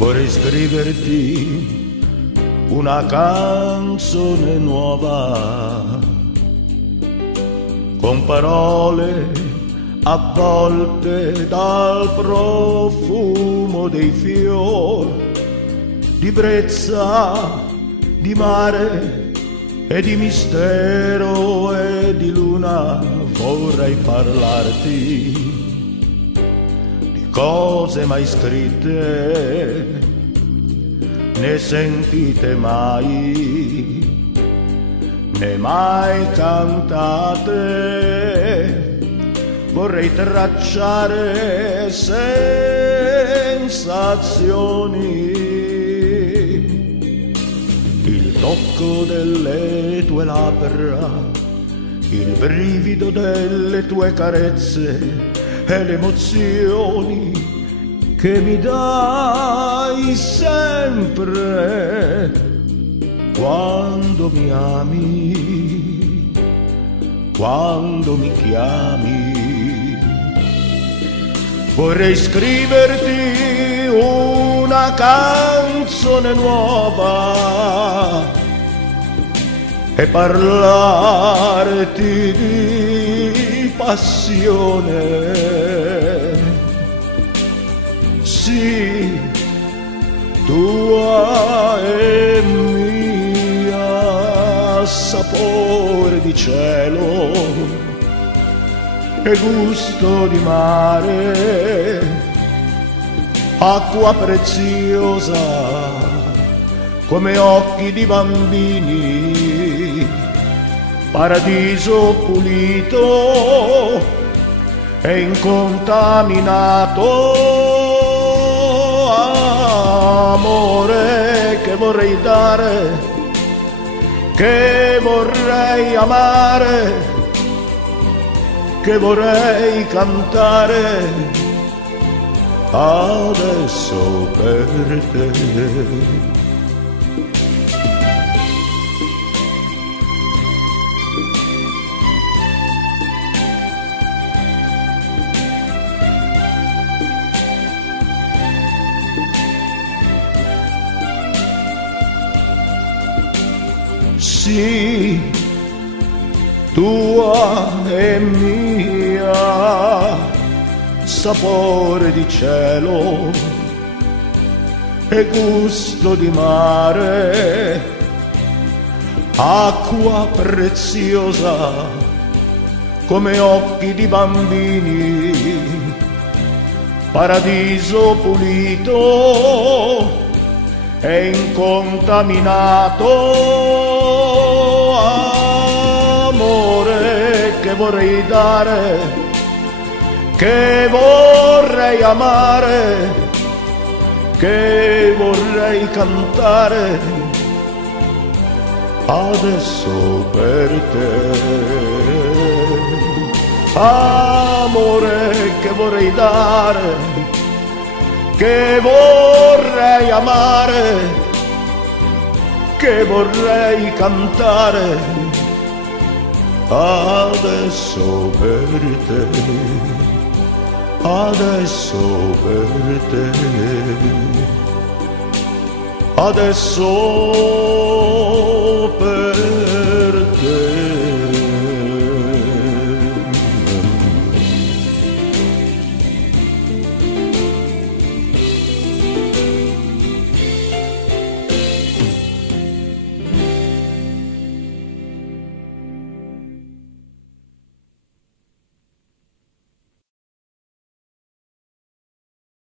Vorrei scriverti una canzone nuova, con parole avvolte dal profumo dei fiori, di brezza, di mare e di mistero e di luna. Vorrei parlarti cose mai scritte, né sentite mai, né mai cantate. Vorrei tracciare sensazioni, il tocco delle tue labbra, il brivido delle tue carezze e le emozioni che mi dai sempre quando mi ami, quando mi chiami. Vorrei scriverti una canzone nuova e parlarti di passione. Sì, tua e mia, sapore di cielo e gusto di mare, acqua preziosa come occhi di bambini, paradiso pulito e incontaminato. Amore che vorrei dare, che vorrei amare, che vorrei cantare adesso per te. Sì, tua e mia, sapore di cielo e gusto di mare, acqua preziosa come occhi di bambini, paradiso pulito e incontaminato. Amore che vorrei dare, che vorrei amare, che vorrei cantare adesso per te. Amore che vorrei dare, che vorrei amare, che vorrei cantare adesso per te, adesso per te, adesso